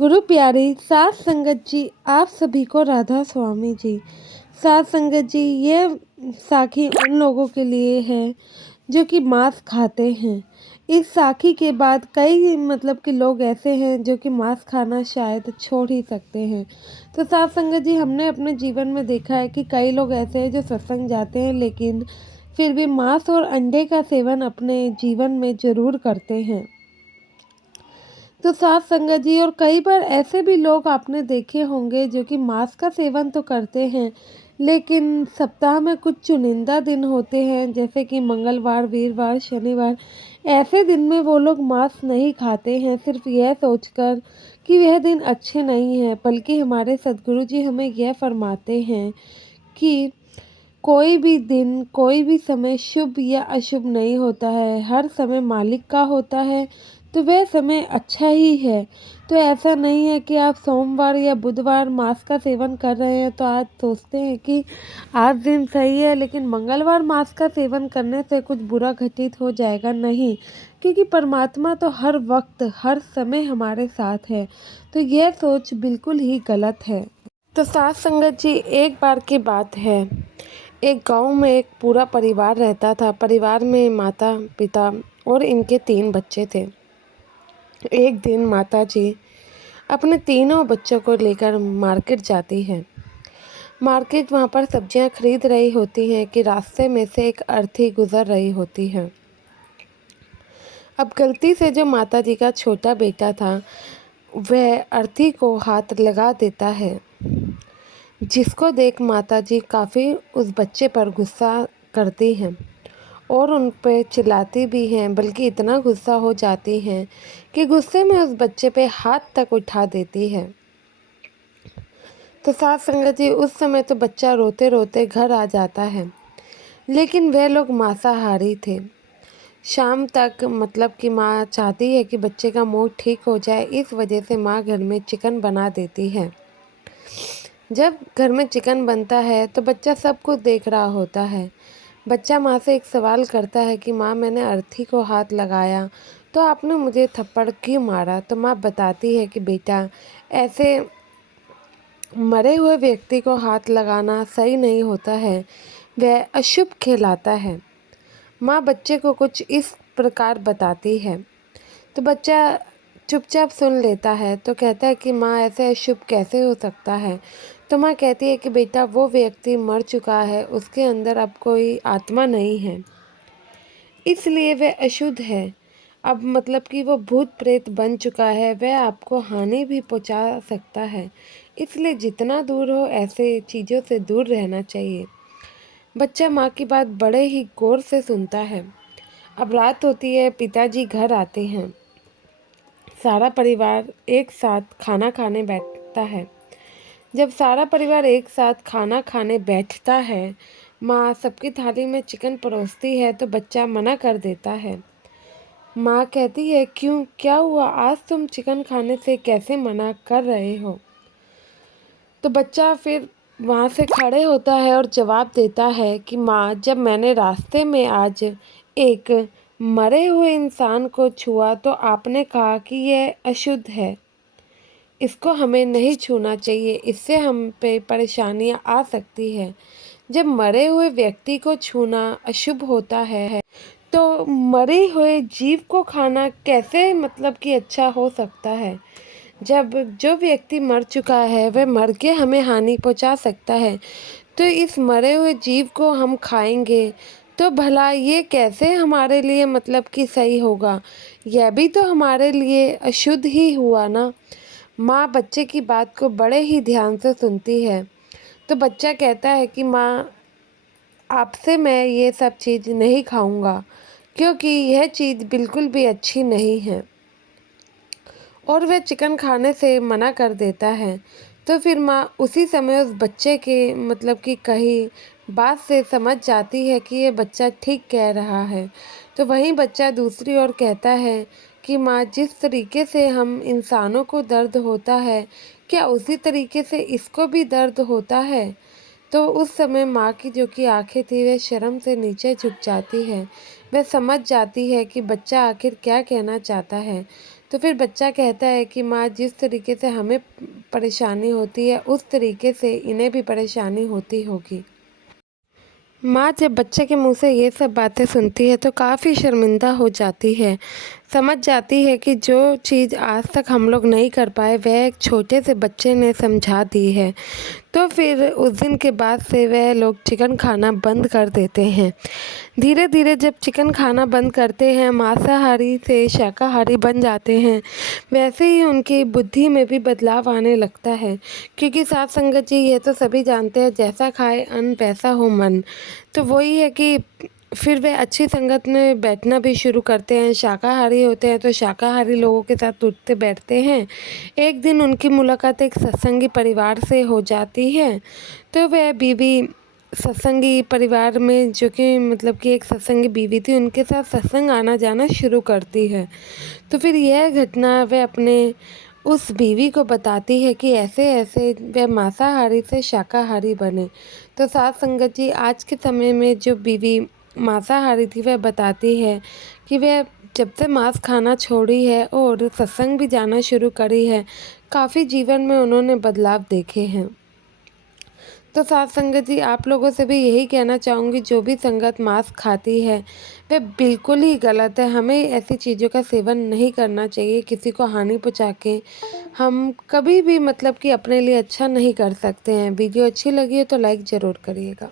गुरु प्यारी सात संगत जी, आप सभी को राधा स्वामी जी। सात संगत जी, ये साखी उन लोगों के लिए है जो कि मांस खाते हैं। इस साखी के बाद कई कि लोग ऐसे हैं जो कि मांस खाना शायद छोड़ ही सकते हैं। तो सात संगत जी, हमने अपने जीवन में देखा है कि कई लोग ऐसे हैं जो सत्संग जाते हैं लेकिन फिर भी मांस और अंडे का सेवन अपने जीवन में ज़रूर करते हैं। तो सात संगत जी, और कई बार ऐसे भी लोग आपने देखे होंगे जो कि मांस का सेवन तो करते हैं लेकिन सप्ताह में कुछ चुनिंदा दिन होते हैं जैसे कि मंगलवार, वीरवार, शनिवार, ऐसे दिन में वो लोग मांस नहीं खाते हैं सिर्फ यह सोचकर कि वह दिन अच्छे नहीं हैं। बल्कि हमारे सद्गुरु जी हमें यह फरमाते हैं कि कोई भी दिन, कोई भी समय शुभ या अशुभ नहीं होता है, हर समय मालिक का होता है, तो वह समय अच्छा ही है। तो ऐसा नहीं है कि आप सोमवार या बुधवार मांस का सेवन कर रहे हैं तो आज सोचते हैं कि आज दिन सही है लेकिन मंगलवार मांस का सेवन करने से कुछ बुरा घटित हो जाएगा, नहीं। क्योंकि परमात्मा तो हर वक्त, हर समय हमारे साथ है, तो यह सोच बिल्कुल ही गलत है। तो सात संगत जी, एक बार की बात है, एक गांव में एक पूरा परिवार रहता था। परिवार में माता, पिता और इनके 3 बच्चे थे। एक दिन माता जी अपने तीनों बच्चों को लेकर मार्केट जाती है। मार्केट वहाँ पर सब्जियाँ खरीद रही होती हैं कि रास्ते में से एक अर्थी गुजर रही होती है। अब गलती से जो माता जी का छोटा बेटा था वह अर्थी को हाथ लगा देता है, जिसको देख माता जी काफ़ी उस बच्चे पर गुस्सा करती हैं और उन पे चिल्लाती भी हैं, बल्कि इतना गुस्सा हो जाती हैं कि गुस्से में उस बच्चे पे हाथ तक उठा देती है। तो साथ संगत जी, उस समय तो बच्चा रोते रोते घर आ जाता है, लेकिन वह लोग मांसाहारी थे। शाम तक कि माँ चाहती है कि बच्चे का मूड ठीक हो जाए, इस वजह से माँ घर में चिकन बना देती है। जब घर में चिकन बनता है तो बच्चा सब कुछ देख रहा होता है। बच्चा माँ से एक सवाल करता है कि माँ, मैंने अर्थी को हाथ लगाया तो आपने मुझे थप्पड़ क्यों मारा? तो माँ बताती है कि बेटा, ऐसे मरे हुए व्यक्ति को हाथ लगाना सही नहीं होता है, वह अशुभ कहलाता है। माँ बच्चे को कुछ इस प्रकार बताती है तो बच्चा चुपचाप सुन लेता है। तो कहता है कि माँ, ऐसे अशुभ कैसे हो सकता है? तो माँ कहती है कि बेटा, वो व्यक्ति मर चुका है, उसके अंदर अब कोई आत्मा नहीं है, इसलिए वह अशुद्ध है। अब कि वो भूत प्रेत बन चुका है, वह आपको हानि भी पहुँचा सकता है, इसलिए जितना दूर हो ऐसे चीज़ों से दूर रहना चाहिए। बच्चा माँ की बात बड़े ही गौर से सुनता है। अब रात होती है, पिताजी घर आते हैं। सारा परिवार एक साथ खाना खाने बैठता है। जब सारा परिवार एक साथ खाना खाने बैठता है, माँ सबकी थाली में चिकन परोसती है तो बच्चा मना कर देता है। माँ कहती है, क्यों, क्या हुआ? आज तुम चिकन खाने से कैसे मना कर रहे हो? तो बच्चा फिर वहाँ से खड़े होता है और जवाब देता है कि माँ, जब मैंने रास्ते में आज एक मरे हुए इंसान को छुआ तो आपने कहा कि यह अशुद्ध है, इसको हमें नहीं छूना चाहिए, इससे हम पे परेशानियाँ आ सकती है। जब मरे हुए व्यक्ति को छूना अशुभ होता है तो मरे हुए जीव को खाना कैसे कि अच्छा हो सकता है? जब जो व्यक्ति मर चुका है वह मर के हमें हानि पहुंचा सकता है, तो इस मरे हुए जीव को हम खाएंगे तो भला ये कैसे हमारे लिए कि सही होगा? यह भी तो हमारे लिए अशुद्ध ही हुआ ना। माँ बच्चे की बात को बड़े ही ध्यान से सुनती है। तो बच्चा कहता है कि माँ, आपसे मैं ये सब चीज़ नहीं खाऊंगा क्योंकि यह चीज़ बिल्कुल भी अच्छी नहीं है, और वह चिकन खाने से मना कर देता है। तो फिर माँ उसी समय उस बच्चे के कि कही बात से समझ जाती है कि ये बच्चा ठीक कह रहा है। तो वहीं बच्चा दूसरी ओर कहता है कि माँ, जिस तरीके से हम इंसानों को दर्द होता है, क्या उसी तरीके से इसको भी दर्द होता है? तो उस समय माँ की जो कि आंखें थी वह शर्म से नीचे झुक जाती है। वह समझ जाती है कि बच्चा आखिर क्या कहना चाहता है। तो फिर बच्चा कहता है कि माँ, जिस तरीके से हमें परेशानी होती है उस तरीके से इन्हें भी परेशानी होती होगी। माँ जब बच्चे के मुंह से ये सब बातें सुनती है तो काफ़ी शर्मिंदा हो जाती है। समझ जाती है कि जो चीज़ आज तक हम लोग नहीं कर पाए वह एक छोटे से बच्चे ने समझा दी है। तो फिर उस दिन के बाद से वह लोग चिकन खाना बंद कर देते हैं। धीरे धीरे जब चिकन खाना बंद करते हैं, मांसाहारी से शाकाहारी बन जाते हैं, वैसे ही उनकी बुद्धि में भी बदलाव आने लगता है। क्योंकि साथ संगत जी, ये तो सभी जानते हैं, जैसा खाए अन्न वैसा हो मन। तो वही है कि फिर वे अच्छी संगत में बैठना भी शुरू करते हैं। शाकाहारी होते हैं तो शाकाहारी लोगों के साथ उठते बैठते हैं। एक दिन उनकी मुलाकात एक सत्संगी परिवार से हो जाती है। तो वह बीवी सत्संगी परिवार में, जो कि मतलब कि एक सत्संगी बीवी थी, उनके साथ सत्संग आना जाना शुरू करती है। तो फिर यह घटना वह अपने उस बीवी को बताती है कि ऐसे ऐसे वह मांसाहारी से शाकाहारी बने। तो साथ संगत जी, आज के समय में जो बीवी मांसाहारी थी वह बताती है कि वह जब से मांस खाना छोड़ी है और सत्संग भी जाना शुरू करी है, काफ़ी जीवन में उन्होंने बदलाव देखे हैं। तो साथ संगत जी, आप लोगों से भी यही कहना चाहूँगी, जो भी संगत मांस खाती है वह बिल्कुल ही गलत है। हमें ऐसी चीज़ों का सेवन नहीं करना चाहिए। किसी को हानि पहुँचा के हम कभी भी मतलब कि अपने लिए अच्छा नहीं कर सकते हैं। वीडियो अच्छी लगी हो तो लाइक ज़रूर करिएगा।